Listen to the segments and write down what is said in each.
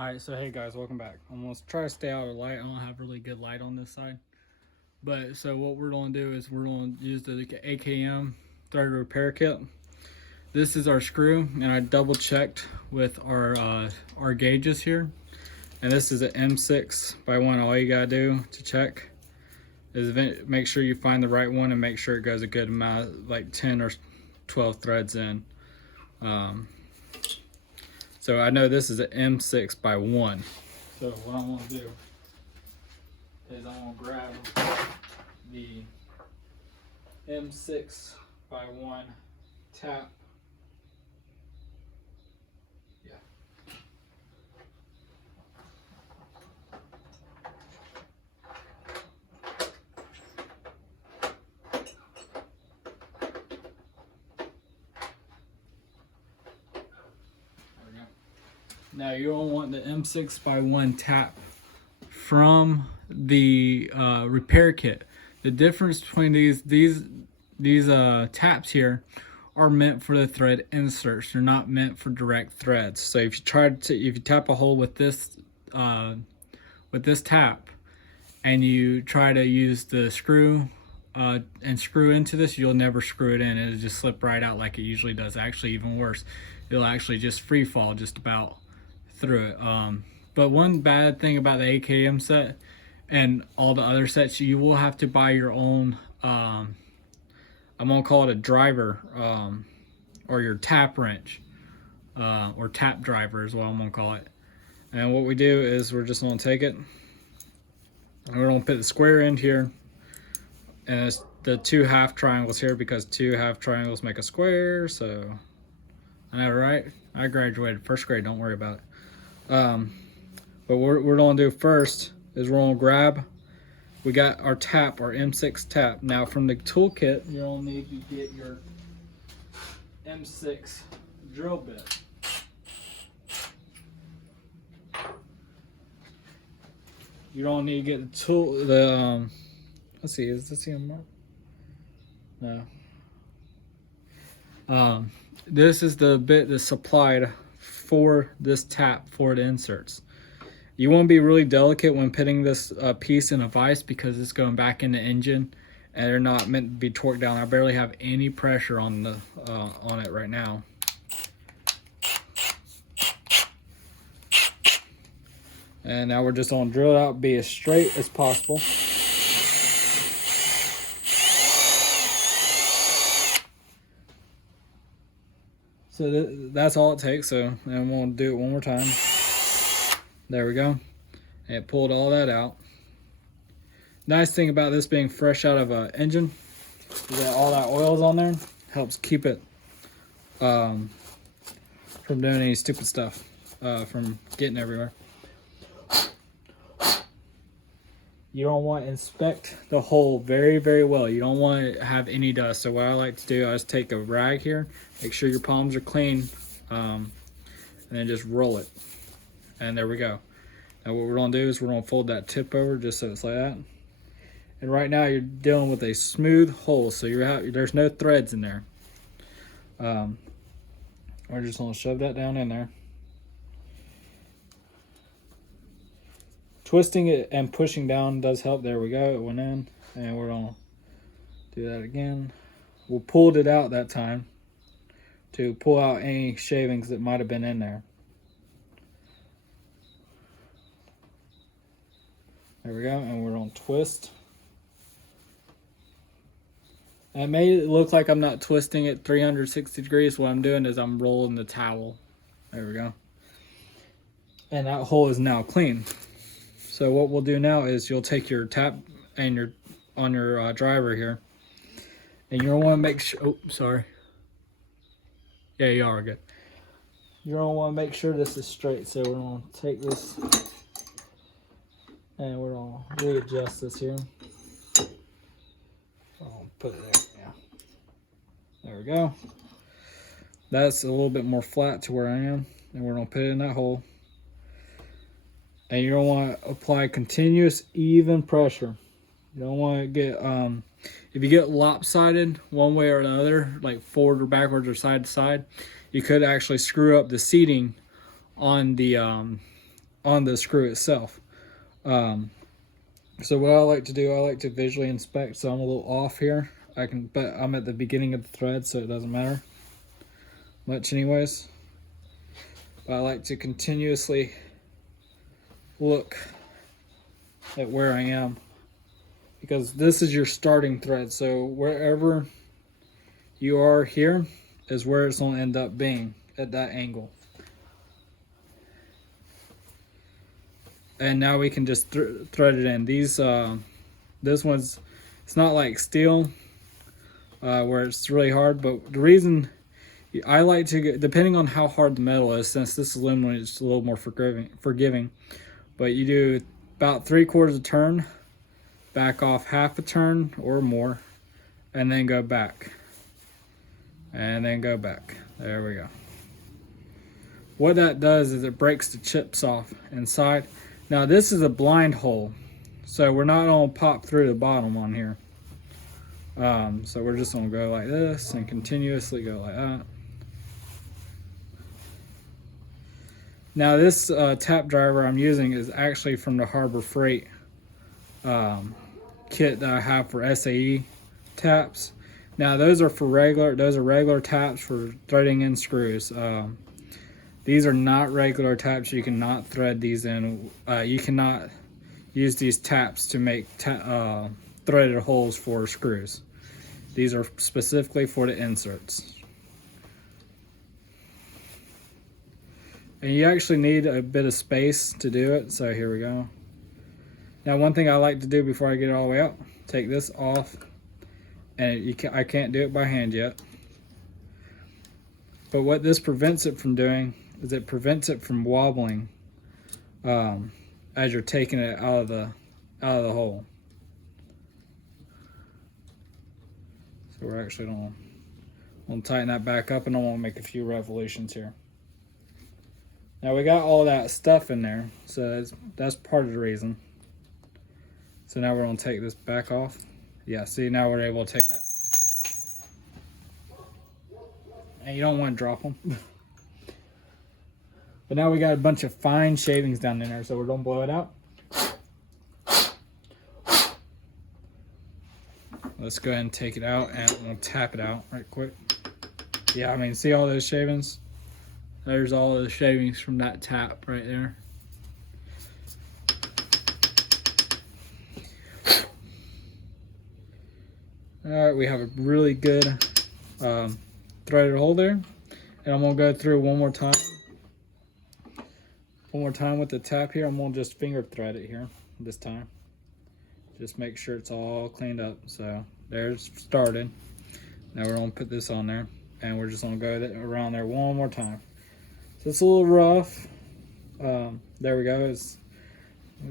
Alright, so hey guys, welcome back. I'm going to try to stay out of light. I don't have really good light on this side. But so what we're going to do is we're going to use the AKM thread repair kit. This is our screw, and I double checked with our gauges here. And this is an M6 by 1. All you got to do to check is make sure you find the right one and make sure it goes a good amount, like 10 or 12 threads in. So I know this is an M6 by 1. So what I'm going to do is I'm going to grab the M6 by 1 tap. Yeah. Now you don't want the M6 by 1 tap from the repair kit. The difference between these taps here are meant for the thread inserts. They're not meant for direct threads. So if you tap a hole with this tap and you try to use the screw and screw into this, you'll never screw it in. It'll just slip right out like it usually does. Actually, even worse, it'll actually just free fall just about through it. But one bad thing about the AKM set and all the other sets, you will have to buy your own I'm gonna call it a driver, or your tap wrench, or tap driver is what I'm gonna call it. And what we do is we're just gonna take it and we're gonna put the square end here, and it's the 2 half triangles here because 2 half triangles make a square. So I know, right? I graduated 1st grade, don't worry about it. But what we're gonna do first is we're gonna grab, we got our tap, our M6 tap. Now from the toolkit, you'll need to get your M6 drill bit. You don't need to get the tool, let's see, is this even marked? No. This is the bit that's supplied for this tap for the inserts. You want to be really delicate when putting this piece in a vise because it's going back in the engine and they're not meant to be torqued down. I barely have any pressure on the on it right now. And now we're just going to drill it out, be as straight as possible. So that's all it takes. So, and we'll do it one more time. There we go. And it pulled all that out. Nice thing about this being fresh out of an engine is that all that oil is on there. Helps keep it from doing any stupid stuff, from getting everywhere. You don't want to inspect the hole very, very well. You don't want to have any dust. So what I like to do, I just take a rag here, make sure your palms are clean, and then just roll it. And there we go. Now what we're gonna do is we're gonna fold that tip over just so it's like that. And right now you're dealing with a smooth hole, so there's no threads in there. We're just gonna shove that down in there. Twisting it and pushing down does help. There we go, it went in. And we're gonna do that again. We pulled it out that time to pull out any shavings that might have been in there. There we go, and we're gonna twist. And it may look like I'm not twisting it 360 degrees. What I'm doing is I'm rolling the towel. There we go. And that hole is now clean. So what we'll do now is you'll take your tap and your driver here, and you'll want to make sure. Oh, sorry. Yeah, you are good. You're gonna want to make sure this is straight. So we're gonna take this and we're gonna readjust this here. I'll put it there. Yeah. There we go. That's a little bit more flat to where I am, and we're gonna put it in that hole. And you don't want to apply continuous, even pressure. You don't want to get, if you get lopsided one way or another, like forward or backwards or side to side, you could actually screw up the seating on the on the screw itself. So what I like to do, I like to visually inspect. So I'm a little off here. But I'm at the beginning of the thread, so it doesn't matter much anyways. But I like to continuously look at where I am, because this is your starting thread. So wherever you are here is where it's going to end up being at that angle. And now we can just thread it in. This one's, it's not like steel where it's really hard, but the reason I like to, depending on how hard the metal is, since this aluminum is a little more forgiving, but you do about 3/4 a turn, back off half a turn or more, and then go back. And then go back. There we go. What that does is it breaks the chips off inside. Now this is a blind hole, so we're not gonna pop through the bottom on here. So we're just gonna go like this and continuously go like that. Now this tap driver I'm using is actually from the Harbor Freight kit that I have for SAE taps. Now those are regular taps for threading in screws. These are not regular taps. You cannot thread these in. You cannot use these taps to make threaded holes for screws. These are specifically for the inserts. And you actually need a bit of space to do it, so here we go. Now one thing I like to do before I get it all the way out, take this off, and I can't do it by hand yet. But what this prevents it from doing is it prevents it from wobbling as you're taking it out of the hole. So we're actually gonna tighten that back up, and I want to make a few revolutions here. Now we got all that stuff in there, so that's part of the reason. So now we're gonna take this back off. Yeah, see, now we're able to take that. And you don't want to drop them. But now we got a bunch of fine shavings down in there, so we're gonna blow it out. Let's go ahead and take it out, and we'll tap it out right quick. Yeah, I mean, see all those shavings? There's all the shavings from that tap right there. All right, we have a really good threaded hole there. And I'm gonna go through one more time. One more time with the tap here. I'm gonna just finger thread it here this time. Just make sure it's all cleaned up. So there's started. Now we're gonna put this on there, and we're just gonna go around there one more time. So it's a little rough. There we go. It's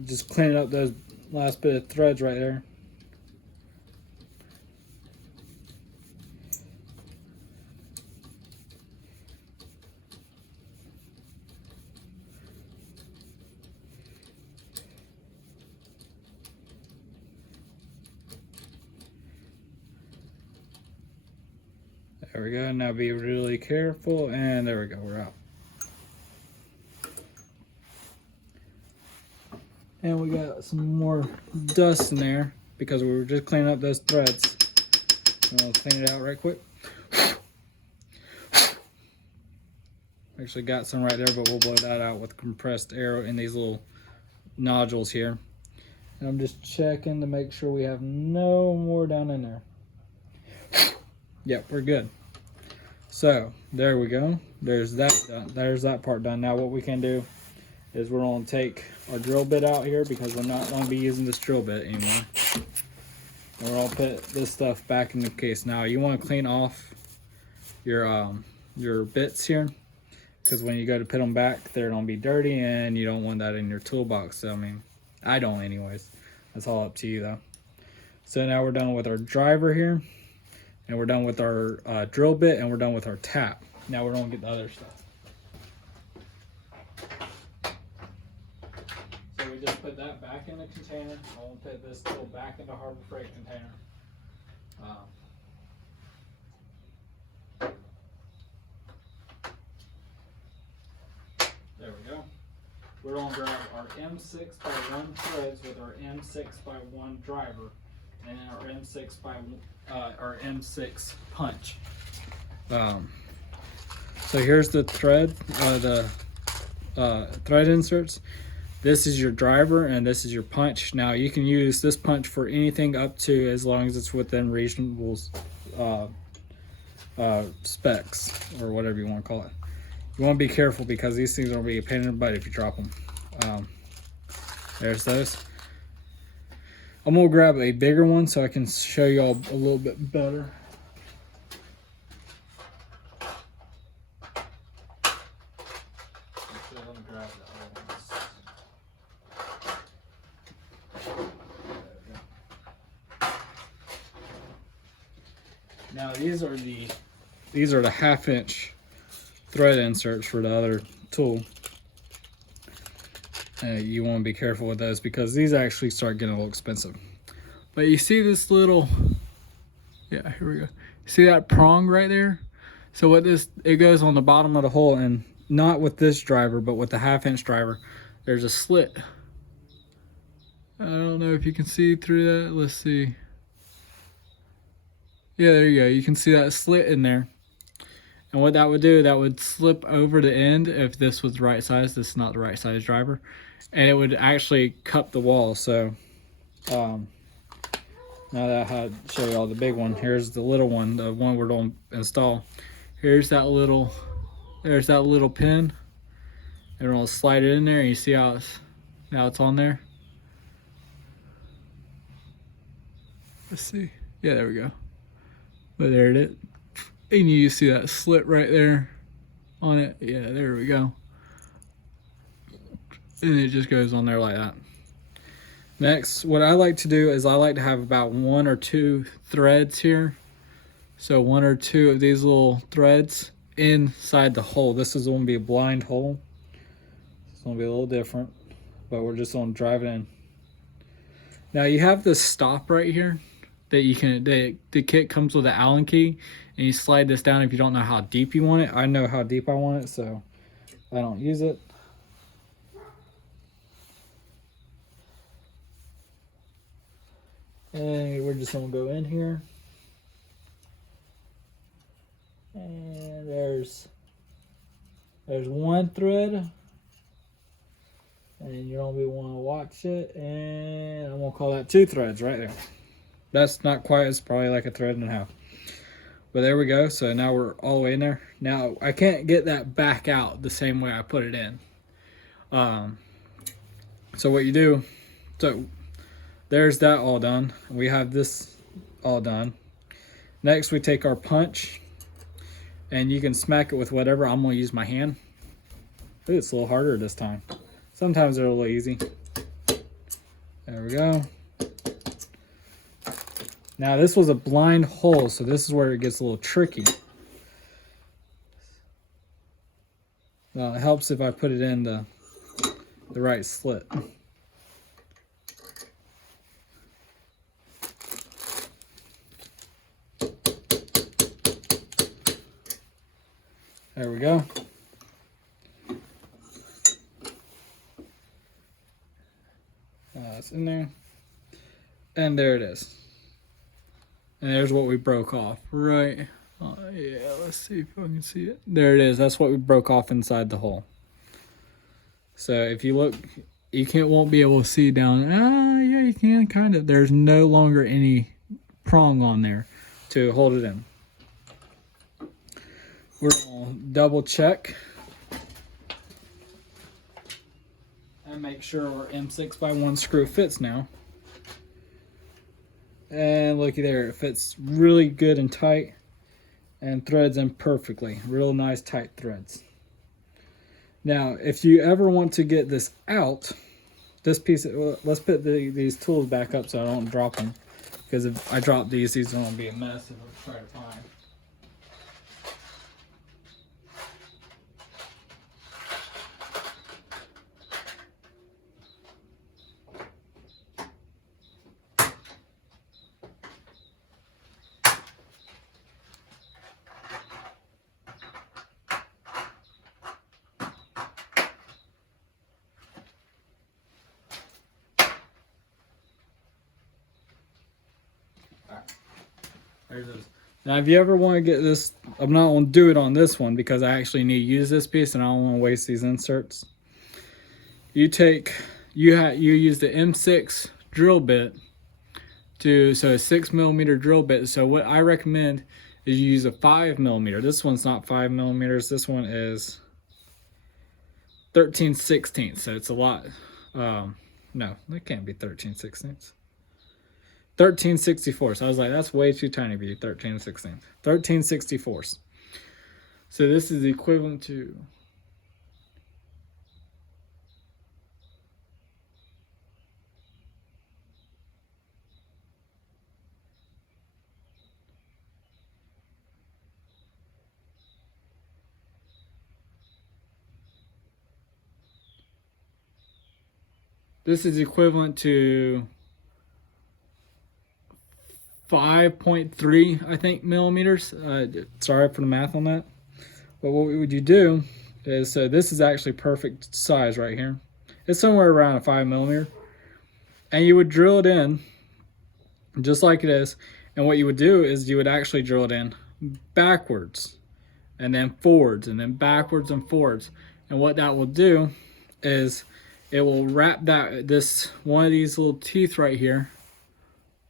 just cleaning up those last bit of threads right there. There we go. Now be really careful, and there we go. We're out. And we got some more dust in there because we were just cleaning up those threads. I'll clean it out right quick. Actually got some right there, but we'll blow that out with compressed air in these little nodules here. And I'm just checking to make sure we have no more down in there. Yep, we're good. So there we go. There's that done. There's that part done. Now what we can do is we're going to take our drill bit out here because we're not going to be using this drill bit anymore. And we're going to put this stuff back in the case. Now you want to clean off your bits here, because when you go to put them back, they're going to be dirty, and you don't want that in your toolbox. So, I mean, I don't anyways. That's all up to you though. So now we're done with our driver here, and we're done with our drill bit, and we're done with our tap. Now we're going to get the other stuff. So we just put that back in the container. I'm going to put this tool back in the Harbor Freight container. There we go. we're going to grab our M6x1 threads with our M6x1 driver, and then our M6 punch. So here's the thread, thread inserts. This is your driver and this is your punch. Now you can use this punch for anything up to, as long as it's within reasonable specs, or whatever you want to call it. You want to be careful because these things will be a pain in the butt if you drop them. There's those. I'm gonna grab a bigger one so I can show y'all a little bit better. Now these are the 1/2-inch thread inserts for the other tool. You want to be careful with those because these actually start getting a little expensive. But you see this little, yeah, here we go. See that prong right there? So what this, it goes on the bottom of the hole, and not with this driver, but with the 1/2-inch driver, there's a slit. I don't know if you can see through that. Let's see. Yeah, there you go. You can see that slit in there. And what that would do, that would slip over the end if this was the right size. This is not the right size driver. And it would actually cup the wall. So now that I show you all the big one, here's the little one, the one we're going to install. Here's that little, there's that little pin. And we're going to slide it in there, and you see how now it's on there. Let's see. Yeah, there we go. But there it is. And you see that slit right there on it. Yeah, there we go. And it just goes on there like that. Next, what I like to do is I like to have about 1 or 2 threads here. So 1 or 2 of these little threads inside the hole. This is going to be a blind hole. It's going to be a little different, but we're just going to drive it in. Now you have this stop right here that you can, the kit comes with an Allen key, and you slide this down if you don't know how deep you want it. I know how deep I want it, so I don't use it. And we're just gonna go in here. And there's 1 thread. And you don't want to watch it. And I'm gonna call that 2 threads right there. That's not quite, it's probably like a thread and a half. But there we go. So now we're all the way in there. Now I can't get that back out the same way I put it in. So what you do, so there's that all done. We have this all done. Next we take our punch, and you can smack it with whatever. I'm gonna use my hand. Ooh, it's a little harder this time. Sometimes they're a little easy. There we go. Now this was a blind hole, so this is where it gets a little tricky. Well, it helps if I put it in the right slit. There we go. It's in there. And there it is. And there's what we broke off, right? Yeah, let's see if I can see it. There it is. That's what we broke off inside the hole. So if you look, you won't be able to see down. Yeah, you can kind of. There's no longer any prong on there to hold it in. We're gonna double check and make sure our M6x1 screw fits now. And looky there, it fits really good and tight and threads in perfectly. Real nice tight threads. Now, if you ever want to get this out, this piece, let's put these tools back up so I don't drop them. Because if I drop these are going to be a mess if I try to find. There's this. Now, if you ever want to get this, I'm not going to do it on this one because I actually need to use this piece and I don't want to waste these inserts. You use the M6 drill bit so a 6mm drill bit. So what I recommend is you use a 5mm. This one's not 5mm. This one is 13/16. So it's a lot. No, it can't be 13/16. 13/64. So I was like, that's way too tiny for you. 13/16. 13/64. So this is equivalent to. This is equivalent to 5.3, I think, millimeters. Sorry for the math on that. But what would you do is, so this is actually perfect size right here. It's somewhere around a 5mm. And you would drill it in just like it is. And what you would do is you would actually drill it in backwards and then forwards and then backwards and forwards. And what that will do is it will wrap one of these little teeth right here,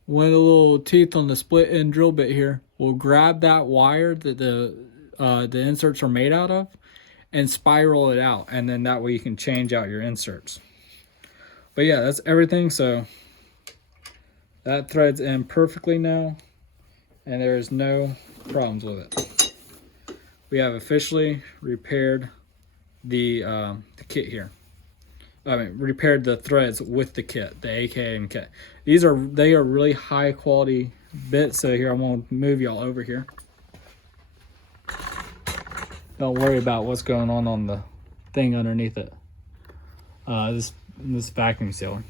one of the little teeth on the split end drill bit here, will grab that wire that the inserts are made out of and spiral it out, and then that way you can change out your inserts. But yeah, that's everything. So that threads in perfectly now, and there is no problems with it. We have officially repaired the kit here. I mean, repaired the threads with the kit, the AKM kit. They are really high quality bits. So here, I'm gonna move y'all over here. Don't worry about what's going on the thing underneath it. This vacuum sealer.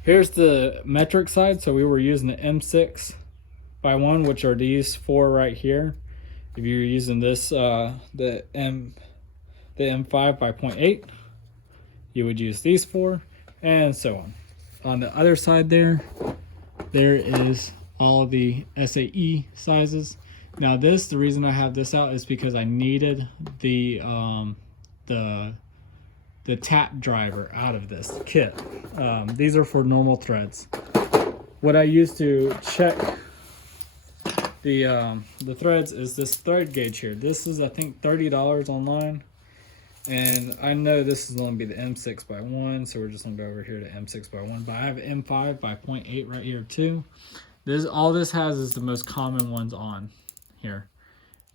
Here's the metric side. So we were using the M6x1, which are these four right here. If you're using this, the M5 by 0.8, you would use these four, and so on. On the other side there is all the SAE sizes. Now the reason I have this out is because I needed the tap driver out of this kit. These are for normal threads. What I use to check the threads is this thread gauge here. This is, I think, $30 online. And I know this is going to be the M6x1, so we're just going to go over here to M6x1. But I have M5 by 0.8 right here too. All this has is the most common ones on here.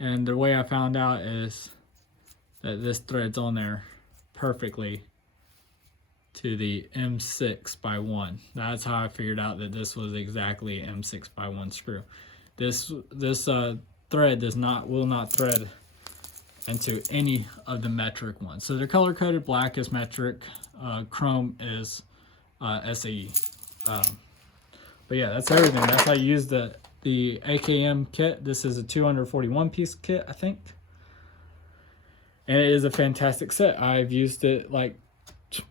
And the way I found out is that this threads on there perfectly to the M6x1. That's how I figured out that this was exactly an M6x1 screw. This thread will not thread into any of the metric ones. So they're color coded. Black is metric, chrome is SAE. But yeah, that's everything. That's how I use the AKM kit. This is a 241 piece kit, I think, and it is a fantastic set. I've used it like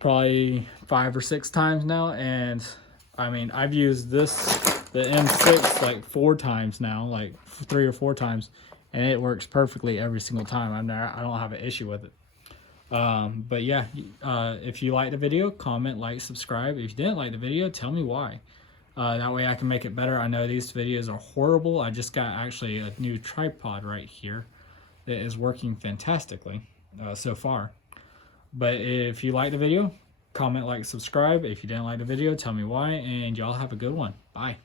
probably 5 or 6 times now, and I mean, I've used the M6 like 4 times now, like 3 or 4 times, and it works perfectly every single time. I don't have an issue with it. But yeah, if you liked the video, comment, like, subscribe. If you didn't like the video, tell me why. That way I can make it better. I know these videos are horrible. I just got actually a new tripod right here that is working fantastically so far. But if you like the video, comment, like, subscribe. If you didn't like the video, tell me why, and y'all have a good one. Bye.